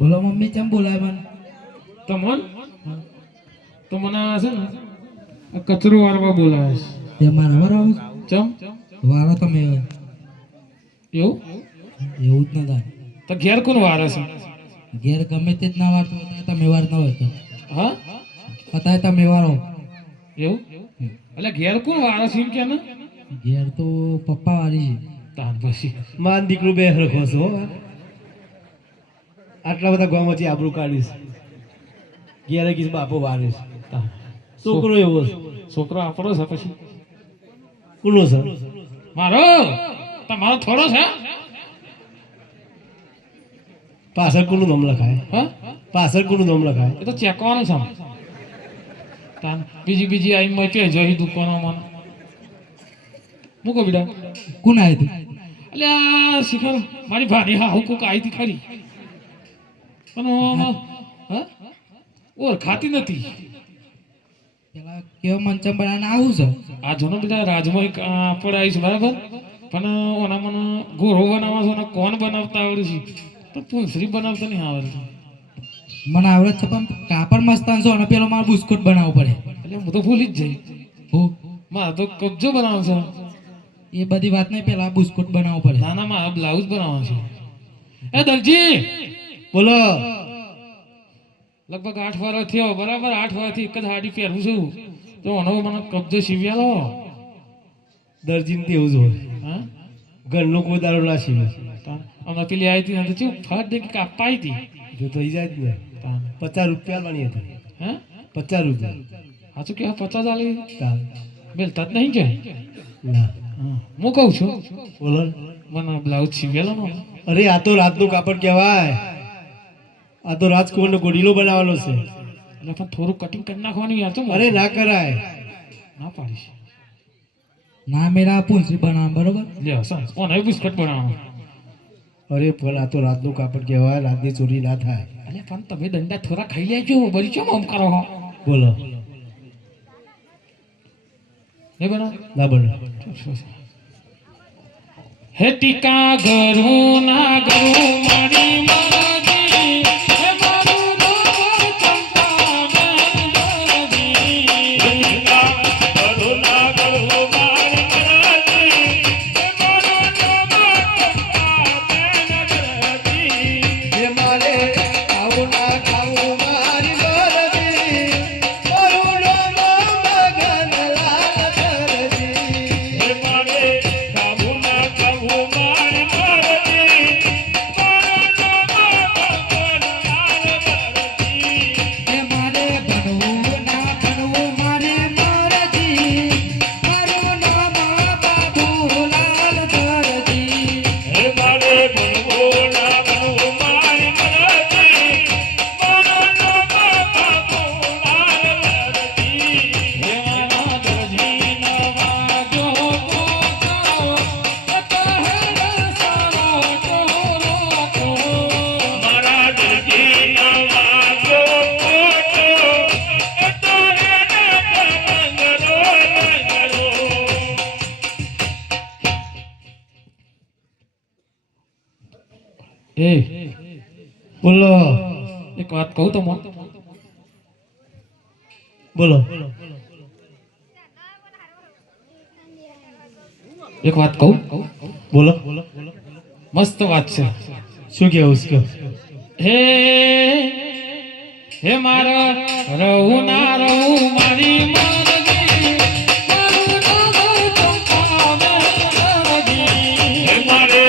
બોલો મમ્મી ચમ બોલાય મને તમન તો મને આ છે ને આ કચરો વારવા બોલાવે તે મારા વારો ચમ વારો તમે એવું એવું જ ના થાય તો ઘેર કોણ વારે છે ઘેર ગમે તે જ ના વારતો અત્યારે તમે વાર ના હોય તો હા અત્યારે તમે વારો એવું એટલે ઘેર કોણ વારે છે એમ કે ને ઘેર તો પપ્પા વારી છે તાન પછી માન દીકરું બે હરખો છો આટલા બધા ગામમાંથી આબરૂ કાઢીશ ઘેરે કીસ બાપો વારીશ તાન. છોકરો એવો છે છોકરો આપણો છે પછી કુલો છે મારો તમારો થોડો છે પાછળ કોનું નામ લખાય હા પાછળ કોનું નામ લખાય એ તો ચેકવાનું છે તાન બીજી આઈ મચે જઈ દુકાનો મને મૂકો બીડા કોણ આવ્યું તું એટલે આ શિખર મારી ભારી હા હું કોક આવી હતી ખરી પણ હા ઓળખાતી નથી પેલા કેવો મંચમ બનાવીને આવું છે આ જોનો બધા રાજમાં એક પડાય છે બરાબર પણ ઓના મને ગોરો બનાવવા છે અને કોણ બનાવતા આવડે છે તો પૂંછરી બનાવતા નહીં આવડતું મને આવડે છે પણ કાપડ મસ્તાન છો અને પેલો મારે બુસ્કોટ બનાવવો પડે એટલે હું તો ભૂલી જ જઈ હું મારે તો કબજો બનાવવાનો છે એ બધી વાત નહીં પેલા બુસ્કોટ બનાવવો પડે ના ના મારા બ્લાઉઝ બનાવવાનો છે એ દરજી બોલો લગભગ 8 વર્ષ થયો બરાબર 8 વર્ષથી એક જ સાડી પહેરું છું તો ઓનો મને કબજો સીવ્યાલો દરજીને તેવું જ હોય હા ઘરનું કોઈ દારૂ ના સીવે અમે પેલી આવી હતી ને તો ચૂપ ફટ દે કાપાઈ હતી જો થઈ જાય જ ને તાન. 50 રૂપિયા વાળી હતી હે 50 રૂપિયા સાચું કે 50 આલી તાર. બેલતા જ નહીં કે ના હું કહું છું બોલો મને બ્લાઉઝ સીવેલો ને અરે આ તો રાતનું કાપડ કહેવાય આ તો રાજકુમારનો ગોડીલો બનાવવાનો છે એટલે પણ થોડું કટિંગ કરી નાખવાનું યાર તો અરે ના કરાય ના પાડીશ ના મેરા પૂંછડી બનાવ બરોબર લે સર ઓને બિસ્કટ બનાવવાનું અરે પણ આ તો રાતનું કાપડ કહેવાય રાતની ચોરી ના થાય અલે પણ તમે દંડા થોડા ખાઈ લેજો બરી ચમ આમ કરો હો બોલો નહીં બનાવ ના બને હે ટીકા ગરું ના ગરું મારી માજી હે મારું નામ ચંપા મેરજી ટીકા ગરું ના ગરું મારી માજી હે મારું નામ ચંપા મેરજી હે મારે આવું ના ખાવું મારી ગરજી મારું નામ મગનલાલ દરજી હે મારે કાબુ ના કાબુ મારી માજી મારું નામ ચંપા એ મારે બનવું ના બનવું મારે મરજી મારું નામ બાબુલાલ દરજી હે મારે બનવો ના બનવો મારી મરજી મારું નામ બાબુલાલ દરજી હે મારા દરજી નવા જો પોતાનો તહેર સારો ચોરો કો મારા દરજી નવા જો પોતાનો એ બોલો એક વાત કહું તો મોં બોલો એક વાત કહું બોલો મસ્ત વાત છે શું કેવું છે હે હે મારા રહું ના રહું મારી મરજી મારું નામ ચંપા મેરજી હે મારે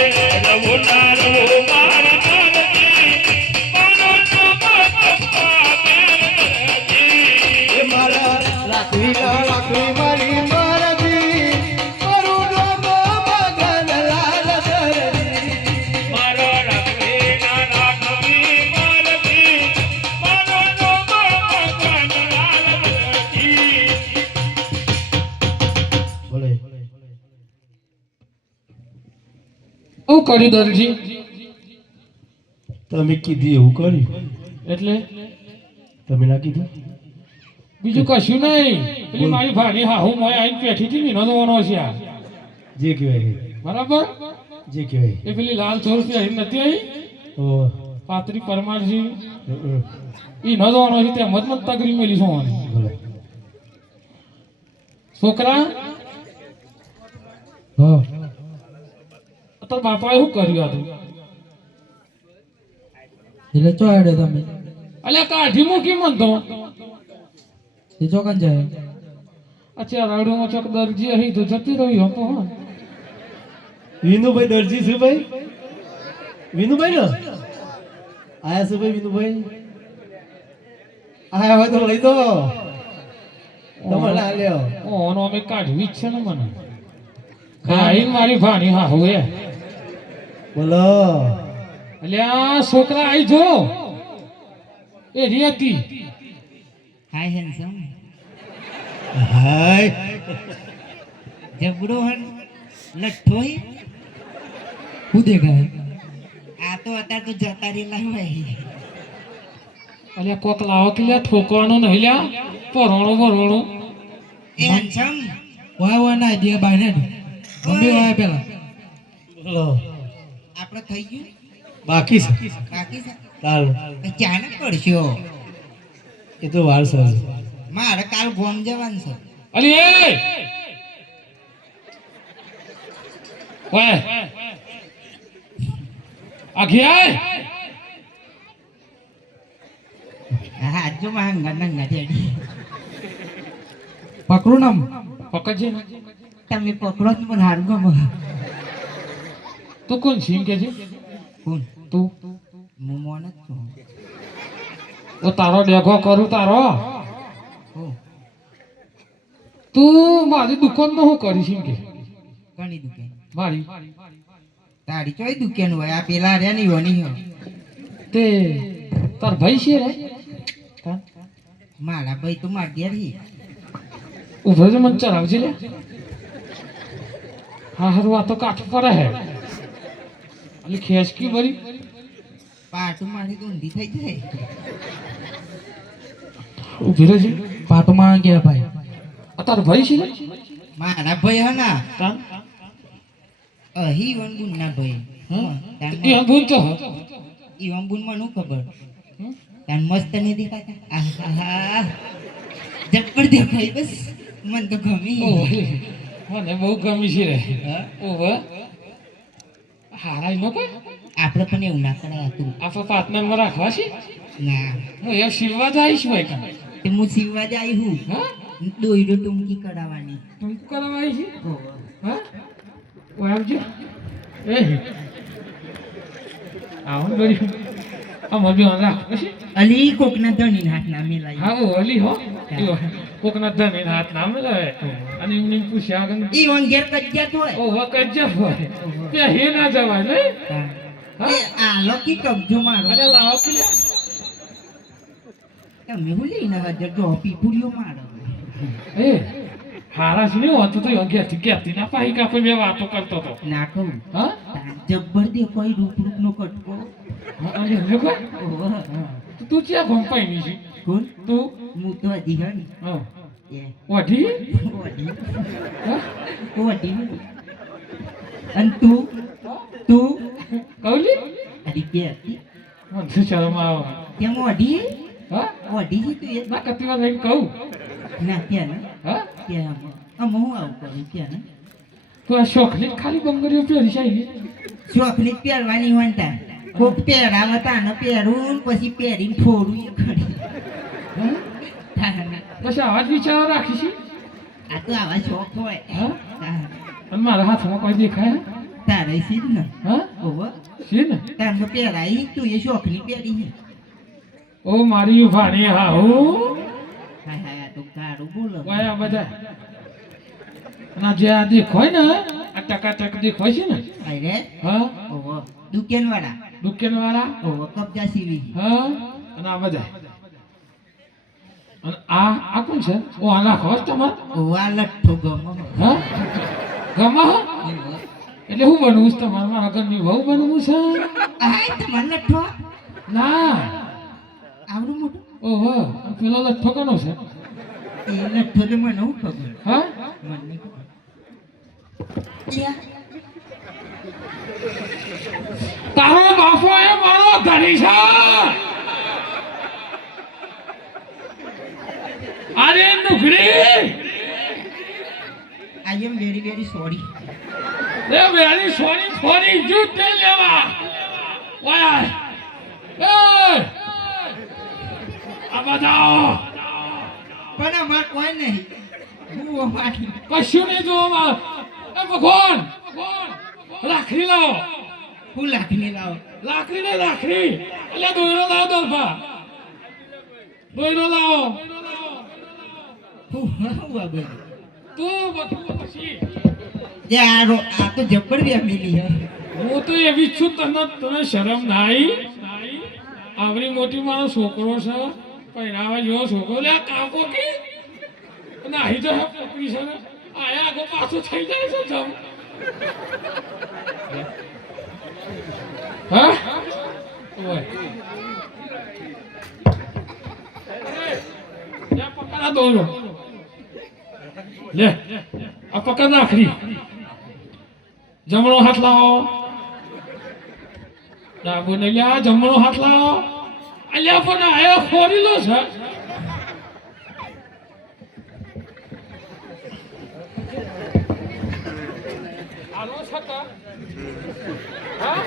રહું ના રહું મારી મરજી મારું નામ ચંપા મેરજી હે મારા રાખવી મારી મરજી મારું નામ મગનલાલ દરજી મારો રાખવી ના રાખવી મરજી મારું નામ મગનલાલ દરજી બોલે શું કર્યું દરજી તમે કીધું એવું કર્યું એટલે તમે ના કીધું બીજું કશું નહીં પેલી મારી ભાની હા હું મોય આવીને બેઠી હતી ને નોંધવાનો છે આ જે કહેવાય બરાબર જે કહેવાય એ પેલી લાલ ચોર પહેરી નથી આવી ઓ પાત્રી પરમારજી ઈ ન જોવાનો છે ત્યાં મત તગરી મેલી જોવાની છોકરા હા તો બાપાએ શું કર્યું હતું એટલે ચો હેડે તમે અલ્યા કાઢી મૂકી મન તો એ ચોકન જાય અચ્છા રાડુમાં ચોક દરજી અહીં તો જતી રહ્યું હપો હા વિનુભાઈ દરજી છે ભાઈ વિનુભાઈ ને આયા છે ભાઈ વિનુભાઈ આયા હોય તો લઈ દો તમે ના લ્યો ઓનો અમે કાઢવી જ છે ને મને ખાઈ મારી ભાણી હા હવે બોલો અલ્યા છોકરા આઈ જો એ રીતી હાય હેન્ડસમ હાય જબડો હન લઠ્ઠો હે શું દેખાય આ તો અત્યારે તો જતા રહેલા હોય અલ્યા કોક લાવો કે લ્યા ઠોકવાનું નહીં લ્યા પરોણો પરોણો એ હેન્ડસમ વાય ના દે બાય ને મમ્મી વાય પેલા બોલો આપણે થઈ ગયું બાકી છે બાકી છે કાલ ચા ને પડશો એ તો વાર છે મારે કાલ ગોમ જવાનું છે અલી એ ઓય આ ગયા હા જો માંગા નંગા દેડી પકડું નામ પકડજે ને તમે પકડો તો પણ હારું ગમ તું કોણ છીમ કે છે કોણ તું હું મોન જ છું ઓ તારો ડેગો કરું તારો હો તું મારી દુકાન નો શું કરીશ એમ કે ઘણી દુકાન મારી તારી ચોય દુકાન હોય આ પેલા રહ્યા ની હોની હો તે તાર ભાઈ છે રે મારા ભાઈ તો માર ઘેર હી ઉભો જ મન ચલાવજે લે હા હારું આ તો કાઠ પડે હે અલી ખેસકી ભરી પાટું મારી તો ઊંધી થઈ જાય ઉભી રહેજે પાટોમાં ગયા ભાઈ આ તારો ભાઈ છે લે મારા ભાઈ હના તાન અહી વનબુન ના ભાઈ એ બોલ તો ઈ વનબુન માં નું ખબર હમ? તાન મસ્ત ને દેખાતા આહા જબ્બર દેખાય બસ મન તો ગમી મને બહુ ગમી છે રે ઓવે હારાઈ નો કોઈ આપણે પણ એવું ના કરાય હતું આપણે 5 નંબર રાખવા છે ના હું એ શિવવા જઈશ ભાઈ કાં તે હું સીવવા જાય હું હા દોયડો ટૂંકી કરાવવાની તું કરવા આવી છે ઓહો. હા ઓ આવજો એ આવો ને દોરી અમાર બી રાખ પછી અલી કોકના ધણી હાથ ના મેલાય હા ઓ અલી હો કોકના ધન હાથ નામ લાવે અને એમને પૂછ્યા આગળ ઈ વન ઘેર કજ્જાત હોય ઓ વકજ્જા હોય ત્યાં હે ના જવાય નહીં એ આ લોકી કબજો મારો અરે લાવો કે લે તમે હું લઈને હજર જો પીપુડીઓ મારો એ હારાશ નહીં હોતું તો ઘેરથી ઘેરથી ના પાહી કાપે બે વાતો કરતો તો ના કહું હા જબ્બર દે કોઈ રૂપ રૂપ નો કટકો અને એમને કોઈ ઓહો. તું ક્યાં ગંપાઈ ની છે કોણ તું હું તો હજી ગણી હા એ વાઢી ઓડી હા ઓડી અને તું કૌલી અડી કે હતી મને શરમ આવે કેમ ઓડી હા ઓડી છે તું એ ના કતી વાર રહીને કહું ના ત્યાં ને હા ત્યાં આમ હું આવું કરું ત્યાં ને તું આ શોખની ખાલી બંગડીઓ પહેરી છે શોખની જ પહેરવાની હોય ને તાર કોક પહેરાવે તાને પહેરું પછી પહેરીને ફોડું એ ખરી તાને. બસ આવા જ વિચારો રાખી છે આ તો આવા શોખ હોય હા તારે. અને મારા હાથમાં કોઈ દેખાય તારે સીધ ને હા ઓહો છે ને તારે પહેરાઈ તું એ શોખની પહેરી છે ઓ મારી ભાણી હાહુ હાય હાય આ તો ગારું બોલો વાયા બધા અને આ જે આ દેખાય ને આ ટકાટક દેખાય છે ને અરે હા ઓહો દુકાન વાળા દુકાન વાળા ઓહો કબજા સીવી હા અને આ બધા અને આ કોણ છે ઓ આ રાખો તમારે ઓહો આ લઠ્ઠો ગમો હા ગમા એટલે હું બનવું છે તમારે મારા ઘરની વહુ બનવું છે આય તમાર લઠ્ઠો ના આવડું મોટું ઓહો અને પેલો લઠ્ઠો કોનો છે એ લઠ્ઠો તો મને હું ખબર હા મને નહીં ખબર લ્યા. તારો બાપો એ મારો ધણી હારી છે અરે નુકડી આઈ એમ વેરી વેરી સોરી રે વેરી સોરી ફોરી જૂઠ નહીં લેવા વાય એ આ બતાવો પણ અમાર કોઈ નહીં હું અમારી કશું નહીં જોવા એ ભગવાન રાખડી લાવો હું લાખને લાવો લાકડી ને રાખડી એટલે દોયરો લાવો દોલફા દોયરો લાવો હું આ બધું તું બધું પછી આ તો જબ્બર ફેમિલી હે હું તો એવી જ છું તને શરમ નાઈ આવડી મોટી મારો છોકરો છે પહેરાવા જેવો છોકરો લે કાકો કે નાહી તો હે પોકરી છે ને આયા આગો પાછું થઈ જાય છે જમ હા ઓય લે પકડા દોરો લે આ પકડ રાખડી જમણો હાથ લાવો ડાબો ને લ્યા જમણો હાથ લાવો અલ્યા પણ આયો ફોરીલો છે આલો છકા હા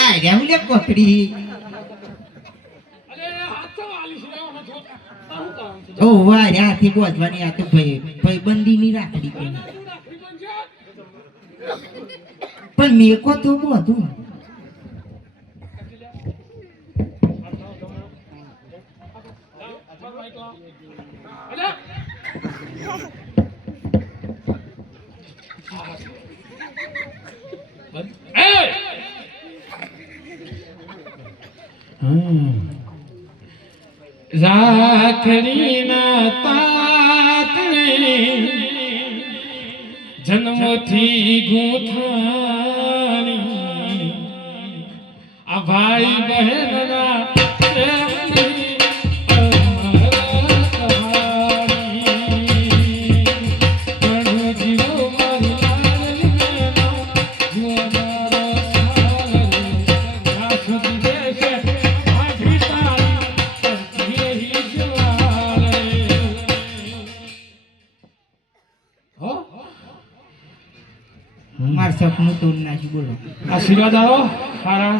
આ રહ્યા લે કોકડી અરે હાથ તો આલી છે હું જો હું કામ છે ઓ વાહ રાથી બોજવાની આ તો ભાઈબંધીની રાખડી કે પણ મેકો તો બધું રાખડીના તાતણે જન્મથી ગૂંથાણી આ ભાઈ બહેનના પ્રેમની માર સપનું તોડ નાખ્યું બોલો આશીર્વાદ આવો સારા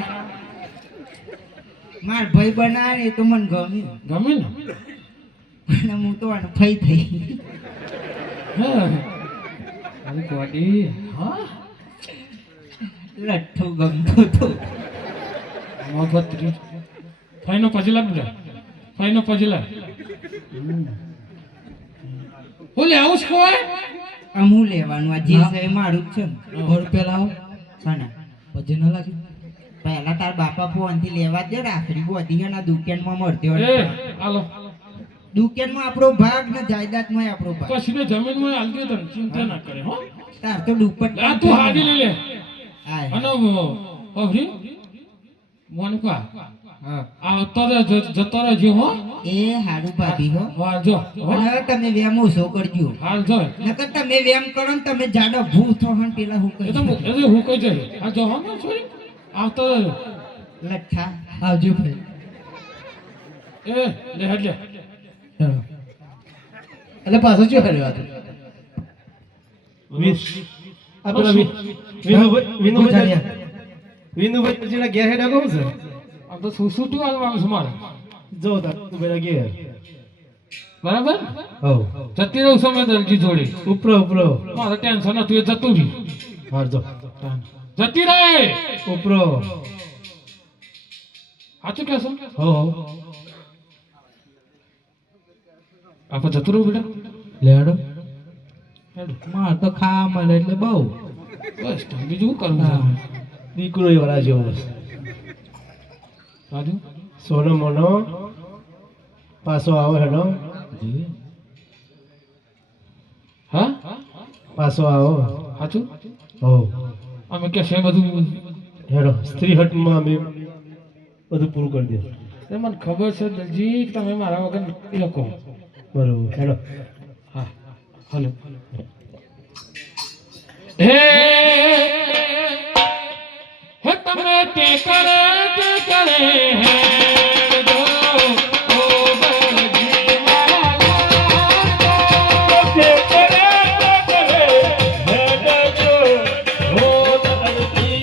માર ભાઈ બનાવે એ તો મને ગમે ગમે ને પણ હું તો આનો ફઈ થઈ હા અરે ગોડી હા લઠ્ઠો ગમતો તો મોગત્રી ફાઈનો પજલા બુડા ફાઈનો પજલા ઓલે આવું છે કોઈ અમુ લેવાનું આ જે છે એ મારું જ છે ને 100 રૂપિયા લાવો સાના પછી ન લાગે પહેલા તાર બાપા ફોન થી લેવા દે રાખડી બોધી હે ના દુકાનમાં મળતી એ હોય હાલો દુકાનમાં આપણો ભાગ ને જાયદાદમાં આપણો ભાગ પછી ને જમીનમાં હાલ દે તને ચિંતા ના કરે હો તાર તો દુપટ્ટ આ તું હાડી લઈ લે આય અને અભરી મોનકા હા આવતો જતો રહેજો હો એ હારું ભાભી હો વાજો અને હવે તમે વેમ ઓછો કરજો હાલ જો નકર તમે વેમ કરો ને તમે જાડો ભૂ થો હન પેલા હું એ તો કહી હું કહી જાય આ જો હો છોરી આવતો રહેજો લઠ્ઠા આવજો ભાઈ એ લે હટ લે ચલો એટલે પાછો શું કર્યો આ આ પેલા વિનુભાઈ જેના ઘેર હેડા કહું છે આમ તો સુસુટું હાલવાનું છે મારે જો તાર તું પેલા ઘેર બરાબર હો જતી રહું સમય દલજી જોડે ઉપરો ઉપરો મારે ટેન્શન હતું એ જતું રહ્યું હાર જો જતી રહે ઉપરો સાચું કહેશો હો હો આપણે જતું રહું બેટા લેડો હેડો. માર તો ખાવા મળે એટલે બહુ બસ તો બીજું શું કરવું છે દીકરો એ વાળા જેવો બસ રાજુ સોનો મોનો પાછો આવો હેડો હા પાછો આવો સાચું હો અમે કે છે બધું હેડો સ્ત્રી હટમાં અમે બધું પૂરું કરી દે એ મને ખબર છે દલજી કે તમે મારા વગર નથી લખો બરોબર હેડો હા હલો હે હે તમે તે કરે હે જો ઓ દરજી મારા તે કરે હે જો ઓ દરજી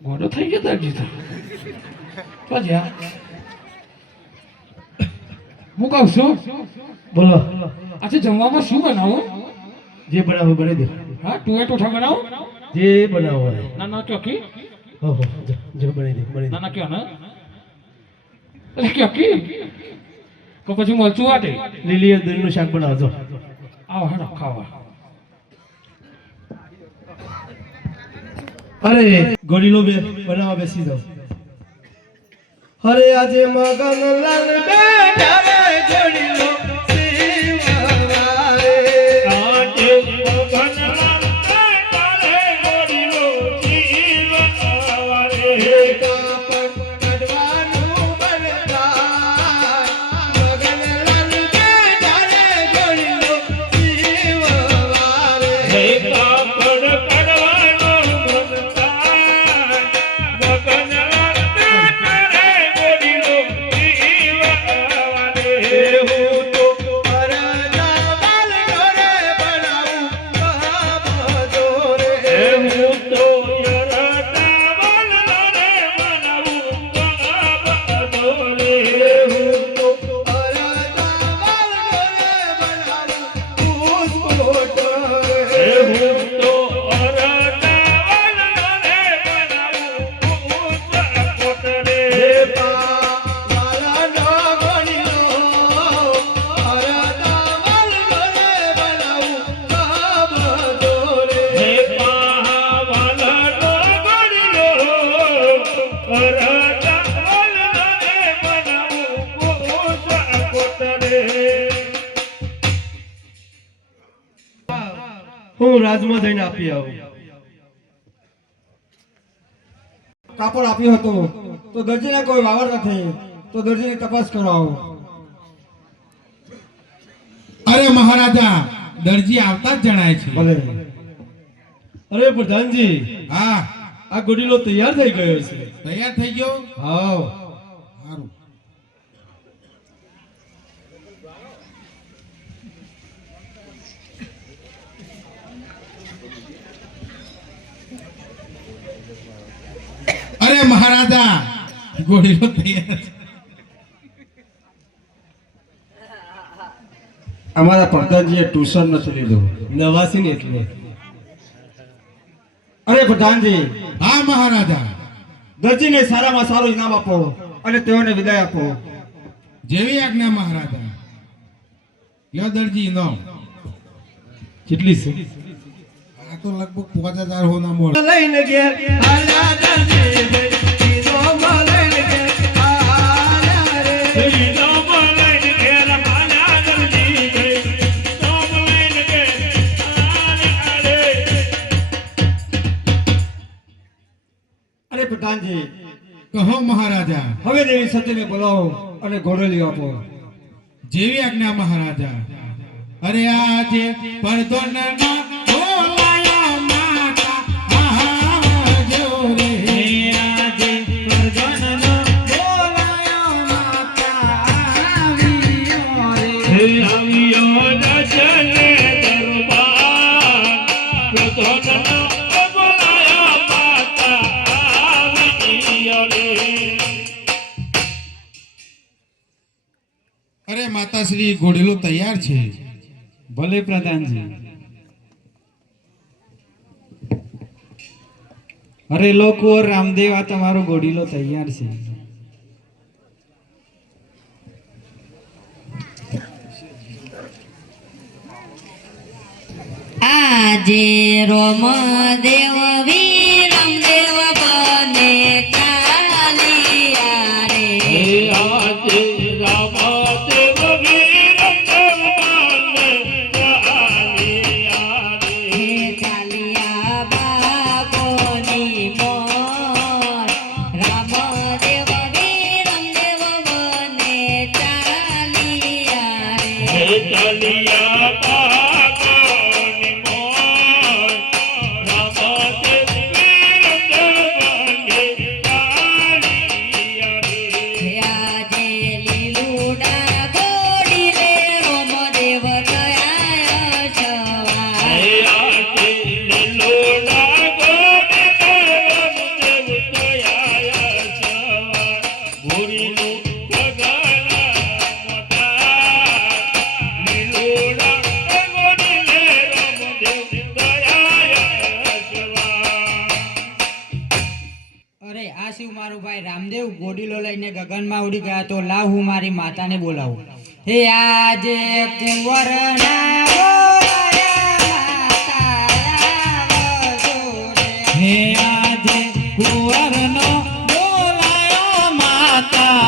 ગોડો થઈ ગયો દરજી તો પછી હું કહું છું બોલો આજે જમવામાં શું બનાવો જે બનાવો બનાવી દો હા તું ટોઠા બનાવો જે બનાવો હોય ના ના ક્યોકી ઓહો જો બનાવી દો ના ના ક્યો ને અરે ક્યોકી તો પછી મરચું વાટે લીલી દૂધનું શાક બનાવજો આવો હેડો ખાવા અરે ગોળીલો બનાવવા બેસી જાઓ અરે આજે મગન લાલ બેઠા રે ગોળીલો શિવવારે આજે મગન લાલ બેઠા રે ગોળીલો શિવવારે કાપડ કડવાનું બનતા મગન લાલ બેઠા રે ગોળીલો શિવવારે કાપડ હું રાજમાં જઈને આપી આવું કાપડ આપ્યો હતો તો દરજીને કોઈ વાવર નથી તો દરજીની તપાસ કરાવો. અરે મહારાજા દરજી આવતા જ જણાય છે. ભલે. અરે પ્રધાનજી હા આ ગોડીલો તૈયાર થઈ ગયો છે. તૈયાર થઈ ગયો. હા સારું. અરે મહારાજા ગોળીલો તૈયાર છે. અમારા પ્રધાનજીએ ટ્યુશન નથી લીધું. નવાસી ને એટલે અરે પ્રધાનજી હા મહારાજા દરજીને સારામાં સારું ઇનામ આપો અને તેઓને વિદાય આપો. જેવી આજ્ઞા મહારાજા. લ્યો દરજી નો કેટલી છે? આ તો લગભગ 5000 હોના મોળ. લઈને ગયા આલા દરજી નો લઈને ગયા આલા રે નો લઈને ગયા આલા દરજી નો લઈને ગયા આલા રે પ્રધાનજી, કહો મહારાજા. હવે દેવી સતીને બોલાવો અને ઘોડેલી આપો. જેવી આજ્ઞા મહારાજા. અરે આજે પરદોનના બોલાયા માતા આવજો રે. આજે પરદોનનો બોલાયો માતા આવ્યો રે. આવ્યો દર્શને દરબાર પ્રધાનનો બોલાયા માતા આવ્યો રે. અરે માતાશ્રી, ઘોડેલો તૈયાર છે. ભલે પ્રધાનજી. અરે લોકો, રામદેવ, આ તમારો ઘોડીલો તૈયાર છે. આજે રોમદેવ વીરમદેવ બને ચાલિયા રે. આજે રામદેવ વીરમદેવ બને ચાલિયા રે. હે ચાલિયા બાપોની મોર, રામદેવ વીરમદેવ બને ચાલિયા હે રે. ચાલિયા બાગોની મોર, રામદેવ વીરમદેવ બને ચાલિયા રે. આજે લીલુડા ઘોડી લે રોમદેવ તયા સવાર. આજે લીલોડા ગોડી રામદેવ તયા સવાર. ભૂરીનું ગગન મોટા, લીલોડા ગોડી રામદેવ તયા સવાર. અરે આ શિવ મારો ભાઈ રામદેવ ગોડીલો લઈને ગગનમાં ઉડી ગયા, તો લાવ હું મારી માતાને બોલાવું. હે આજે કુંવરના બોલાયા માતા આવજો રે. હે આજે કુંવરનો બોલાયો માતા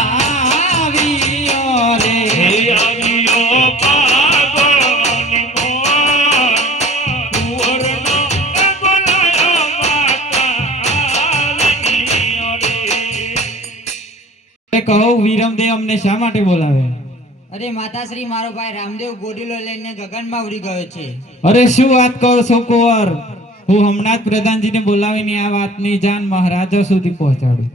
આવ્યો રે. હે આવ્યો પાગોની મોર, કુંવરનો બોલાયો માતા આવ્યો રે. કહો વીરમદેવ અમને શા માટે બોલાવે? અરે માતાશ્રી, મારો ભાઈ રામદેવ ગોડીલો લઈને ગગનમાં ઉડી ગયો છે. અરે શું વાત કરો છો કુંવર? હું હમણાં જ પ્રધાનજીને બોલાવીને આ વાતની જાણ મહારાજા સુધી પહોંચાડું.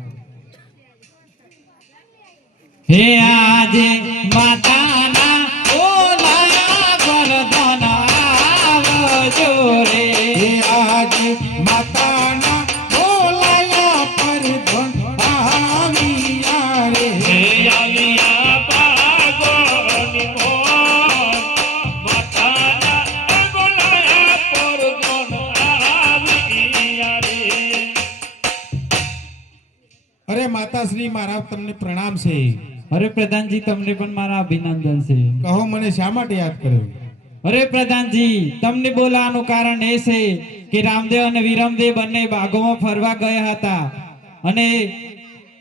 હે આજે માતાના બોલાયા પરધન આવજો રે. હે આજે માતાના બોલાયા પરધન આવ્યા રે. હે આવ્યા પાગોની મોર, માતાના બોલાયા પરધન આવ્યા રે. અરે માતાશ્રી, મારા તમને પ્રણામ છે. અરે પ્રધાનજી, તમને પણ મારા અભિનંદન છે. કહો મને શા માટે યાદ કર્યો? અરે પ્રધાનજી, તમને બોલાવાનું કારણ એ છે કે રામદેવ અને વીરમદેવ બંને બાગોમાં ફરવા ગયા હતા અને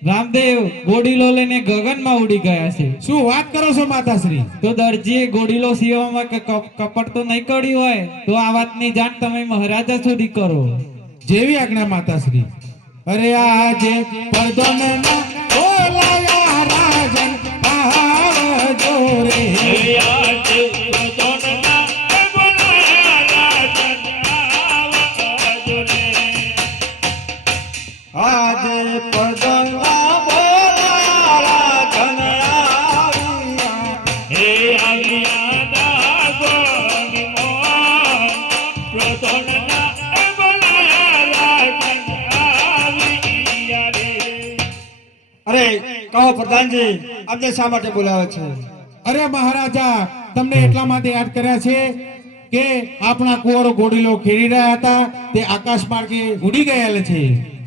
રામદેવ ઘોડીલો લઈને ગગનમાં ઉડી ગયા છે. શું વાત કરો છો માતાશ્રી? તો દરજીએ ઘોડીલો સીવવામાં કપટ તો નહીં કર્યું હોય તો આ વાતની જાણ તમે મહારાજા સુધી કરો. જેવી આજ્ઞા માતાશ્રી. અરે આજે પરદોનના બોલાયા રાજન આવજો રે. હે આજે પરધનના બોલાયા રાજન આવજો રે. આજે પરદોનના બોલાયા રાજન આવ્યા. હે આવ્યા દાગોની મોર, પ્રધાનના બોલાયા રાજન આવ્યા રે. અરે કહો પ્રધાનજી, અમને શા માટે બોલાવે છે? અરે મહારાજા, તમને એટલા માટે યાદ કર્યા છે કે આપણા કુંવરો ઘોડીલો ખેડી રહ્યા હતા, તે આકાશ માર્ગે ઉડી ગયેલા છે.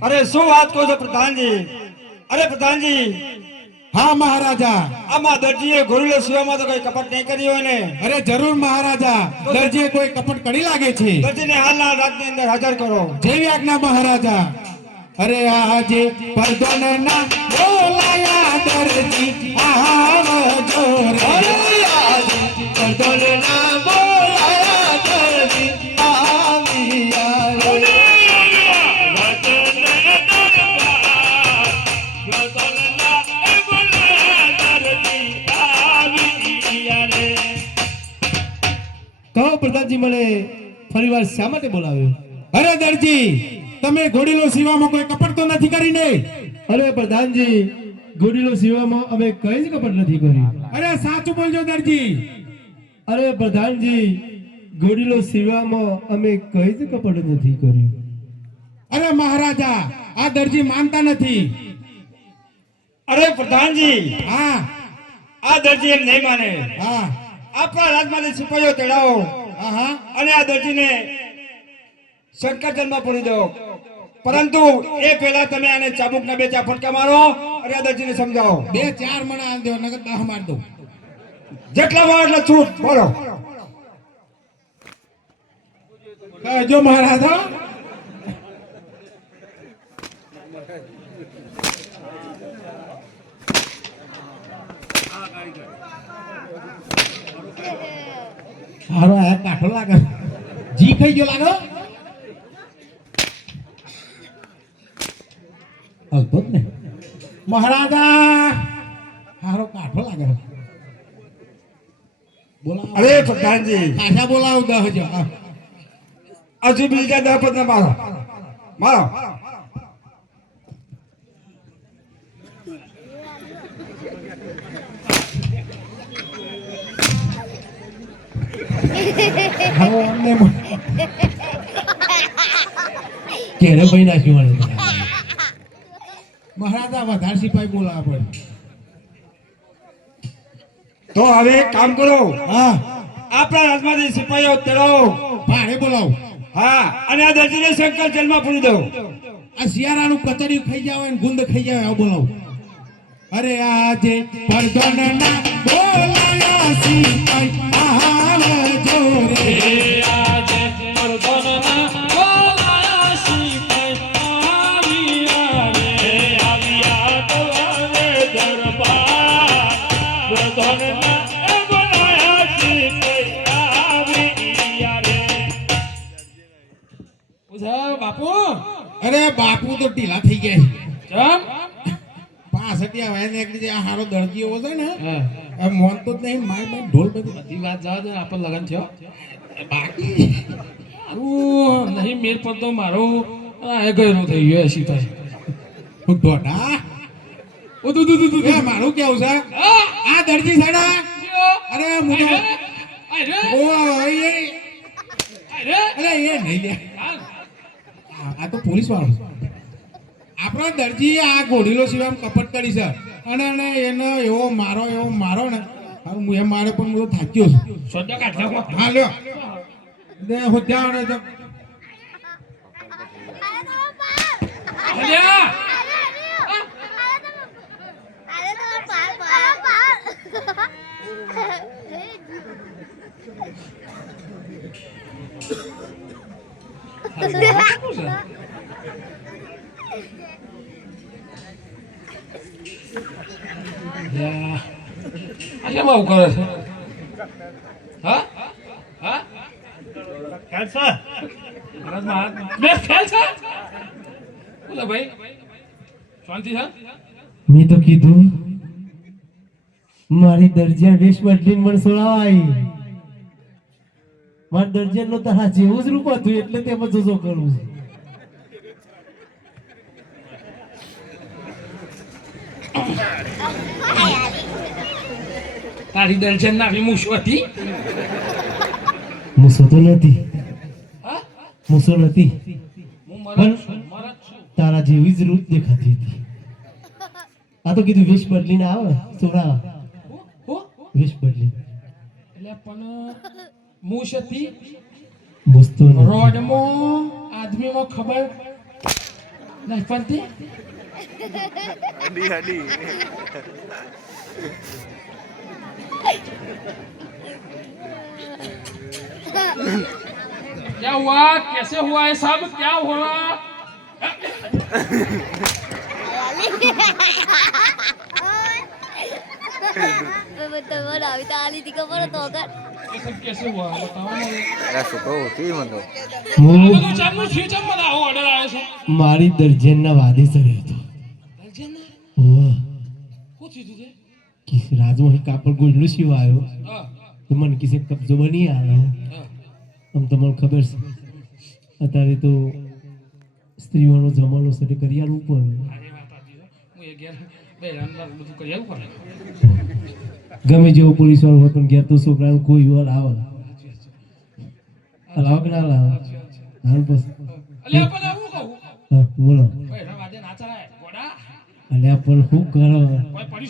અરે શું વાત કહો છો પ્રધાનજી? અરે પ્રધાનજી, હા મહારાજા. આમાં દરજીએ ઘોડીલો સીવામાં તો કઈ કપટ નહીં કરી હોય ને? અરે જરૂર મહારાજા, દરજીએ કોઈ કપટ કરી લાગે છે. દરજીને હાલના રાતની અંદર હાજર કરો. જેવી આજ્ઞા મહારાજા. અરે આજે પરદોનના બોલાયા દરજી આવજો રે. આજે પરદોનના બોલાયા દરજી આવ્યા રે. આવો પ્રધાનજી, મને ફરીવાર શા માટે બોલાવ્યો? અરે દરજી, તમે ઘોડીલો સીવામાં કોઈ કપટ તો નથી કરી ને? અરે પ્રધાનજી, ઘોડીલો સીવામાં અમે કઈ જ કપટ નથી કરી. અરે સાચું બોલજો દરજી. અરે પ્રધાનજી, ઘોડીલો સીવામાં અમે કઈ જ કપટ નથી કરી. અરે મહારાજા, આ દરજી માનતા નથી. અરે પ્રધાનજી, હા આ દરજી એમ નહીં માને. હા આપણા રાજમાંથી સિપાહીઓ તેડાવો હા હા અને આ દરજીને શંકરજનમાં પૂરી દો. પરંતુ એ પહેલા તમે આને ચાબુકના 2-4 ફટકા મારો અને આ દરજીને સમજાવો. 2-4 મણા આલ દો, નકર 10 માર દો. જેટલા વાર એટલે છૂટ બોલો. કહેજો મહારાજા. હારો આ કાઠો લાગે. જી ખાઈ ગયો લાગે. અદ્ભુત ને મહારાજા, હારો કાઠો લાગે. બોલાવો. અરે પ્રધાનજી, પાછા બોલાવો 10,000. હજુ બીજા 10-15 મારો મારો. હારો અમને ક્યારે ભાઈ નાખ્યું મને? મહારાજા વધારે સિપાહી બોલાવા પડે. તો હવે એક કામ કરો, હા આપણા રાજમાંથી સિપાહીઓ તેડાવો. ભાડે બોલાવો. હા, અને આ દરજીને શંકર જેલમાં પૂરી દો. આ શિયાળાનું કચરિયું ખાઈ જાવ ને ગુંદ ખાઈ જાવ આવું બોલાવો. અરે આજે પરધનના બોલાયા સિપાઈ આવજો રે. આજે પરધનના બોલાયા સિપાઈ આવ્યા તો હવે દરબાર. પરધનના બોલાયા સિપાઈ આવ્યા રે. પૂછા બાપુ. અરે બાપુ તો ઢીલા થઈ ગયા ચમ. પાસઠિયા વાય નીકળી જાય. આ હારો દર્દીઓ છે ને હા, એ મોનતો જ નહીં. માય માય ઢોલ બધી બધી વાત જાવ દે, આપણને લગન થયો. બાકી મારું નહીં મેર પર તો મારો એ ગયરો થઈ ગયો સિપાહી. હું ઢોઢા. ઓ દુ દુ દુ દુ. એ મારું કેવું છે, આ દરજી સાડા. અરે મુજો ઓ એ અરે એ નહીં લે. આ તો પોલીસ વાળો. આપણો દરજી આ ઘોડીલો સિવાય કપટ કરી છે અને એને એવો મારો ને હારું હું એમ મારે પણ હું તો થાક્યો છું. સોડા કાઢ નાખો. હા લ્યો ને હું ત્યાં આવે તો અલ્યા આ કેમ આવું કરે છે? હા હા બે ફેલ છે. બોલો ભાઈ, શાંતિ છે? મેં તો કીધું મારી દર્જન વેશ બદલીને મને સોળાવાઈ. મારા દર્જન નો તારા જેવું જ રૂપ હતું એટલે તેમાં જોજો કરવું છે. તારી દર્જન ના વિમુશ હતી. મૂસો તો નથી, હા, મૂસો નથી, હું મરદ છું. તારા જેવી જ રૂપ દેખાતી હતી. આ તો કીધું વેશ બદલીને આવે સોળા. હો વેશ બદલી એટલે પણ મૂશ હતી. મૂસતો નથી. રોડમાં આદમીમાં ખબર નહીં પડતી. क्या हुआ, कैसे हुआ ये सब, क्या हो रहा? ये सब कैसे हुआ बताओ मुझे. હું બધું ચાલનું છે, ચમ મને આવો ઓર્ડર આવ્યો છે. મારી દર્જનના વાદેસર હતો. દર્જનના ઓહ, શું થયું છે? કે રાજમોહી કાપડ ગોળનું શિવાયો હા તો મને કિસે કબજો બની આવે. આમ તમને ખબર છે અત્યારે તો સ્ત્રીઓનો જમાનો છે એટલે કરિયાણું ઉપર અરે વાત સાચી છે. હું એ ઘેર બે અંદર બધું કરી આવું પડે. ગમે જેવો પોલીસ વાળો હોય પણ ઘેર તો છોકરાનું કોઈ વાર આવે લાવો કે ના લાવો હાલ પછી અલ્યા પણ હું કહું હા બોલો ભાઈ વાદે ના ચલાય ગોડા અલ્યા પણ શું કરો કોઈ પડી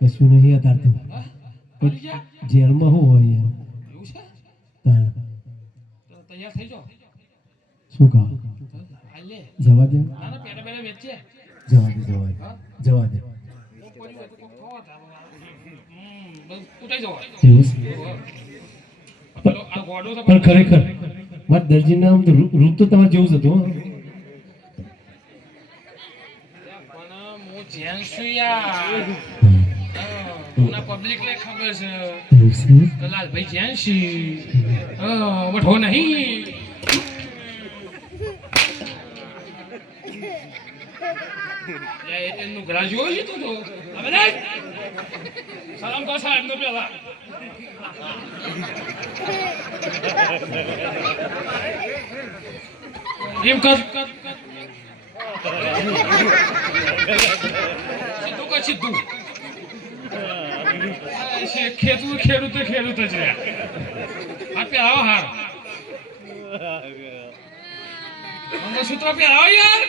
છે કશું નહીં અત્યારે તો હા પડી ગયા જેલમાં શું હોય યાર એવું છે તાણ. તો તૈયાર થઈ જાઓ શું કહો હાલે જવા દે ના ના પેલા પેલા વેચે જવા દે જવા દે જવા દે કોક પડી હોય તો કોક થવા તારો બસ ઉઠાઈ જાઓ એવું છે. પેલો આ ગોડો તો પણ ખરેખર મારા દરજીના આમ તો રૂપ તો તમારે જેવું જ હતું હો. પણ હું જેન છું યાર ના પબ્લિક ને ખબર છે એવું છે કલાલભાઈ જેન છે વઠો નહીં એનું ગ્રાજ જોયું છે તું તો હવે નહીં સલામ તો સાહેબ નો પેલા એમ કર સીધું કર સીધું ખેડૂત જ છે આપે આવો હાર મંગળસૂત્ર પહેરાવો યાર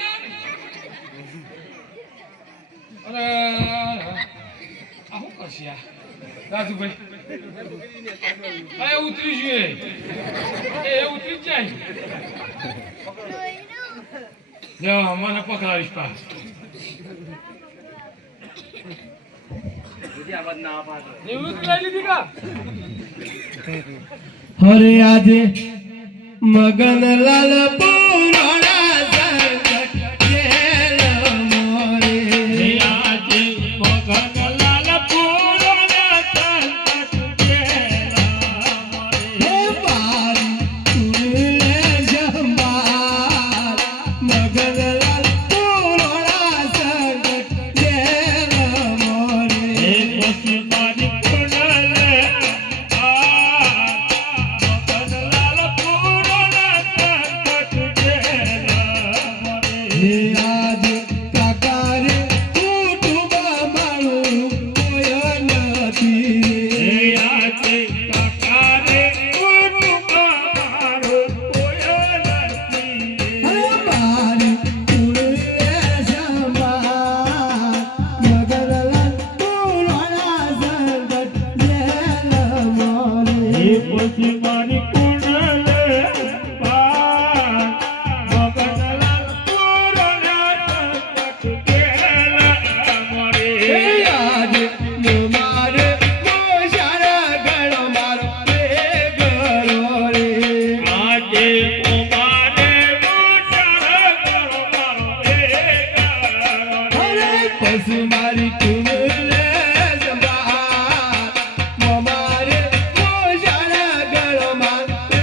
અરે આ શું કરશે યાર રાજુભાઈ ઉતરી જોઈએ એ ઉતરી જ જાય મને પકડાવીશ પાસ નિવૃત્તિ લઈ લીધી કા હરે આજે મગનલાલ પુરાણા સંકટ જેલ મોરે આજે મગનલાલ પુરાણા સંકટ જેલ મોરે મારી તુલે જમાર મગનલાલ પુરાણા સંકટ જેલ મોરે પછી મારી આજ કાકારે કુટુંબ મારું કોઈ નથી આજ કાકારે કુટુંબ મારું કોઈ નથી મારી તુલે જમાર મગનલાલ પુરાણા સંકટ જેલ મોરે પછી મારી મારી તુલે જમાર મમારે મોજાના ગળમાં તે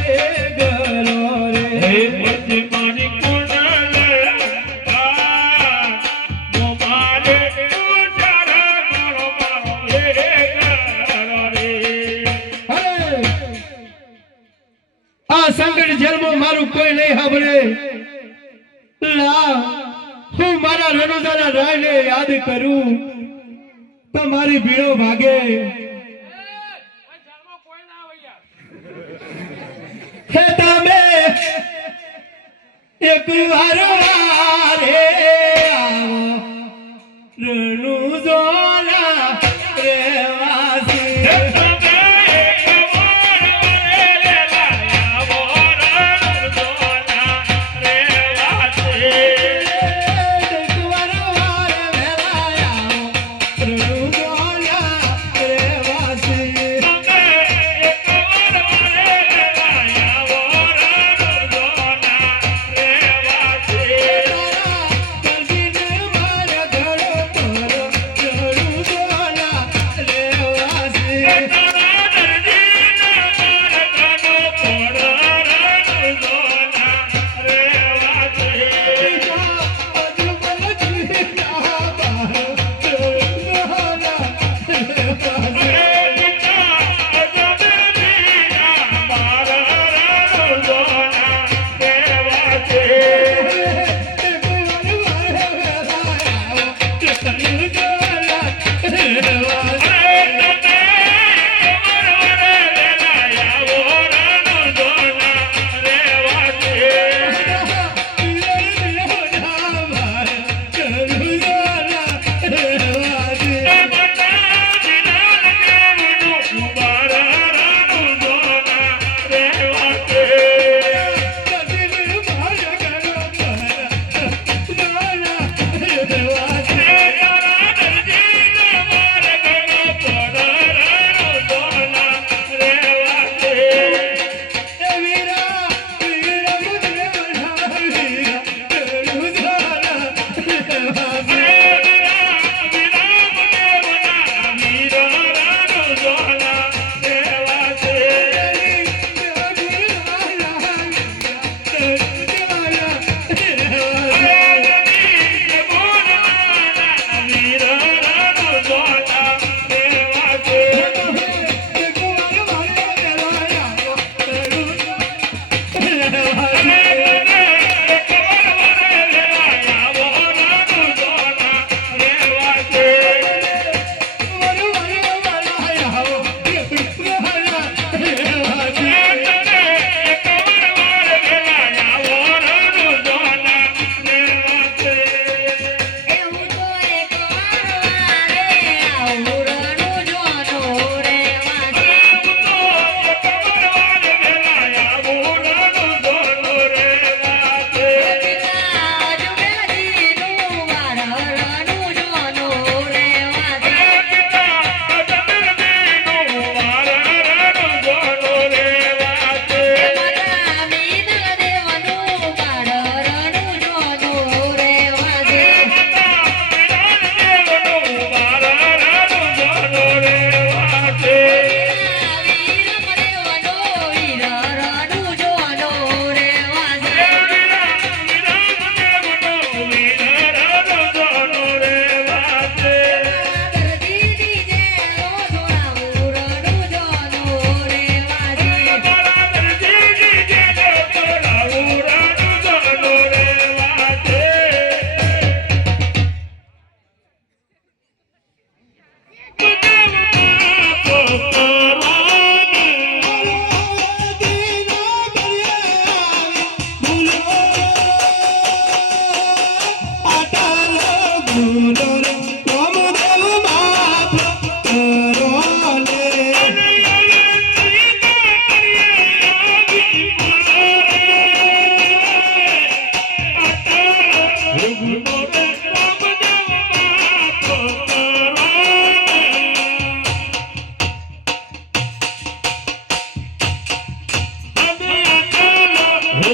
ગરો રે પછી મારી કુંડલે મમારે મોજાના ગળમાં તે ગરો રે આ સંકટ જેલમાં મારું કોઈ નહીં સાંભળે લા હું મારા રણુજાના રાયને યાદ કરું તો મારી ભીડો ભાગે હે તમે એક વાર વારે આવો રણુજાના રેવાસી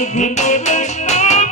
રઘુબર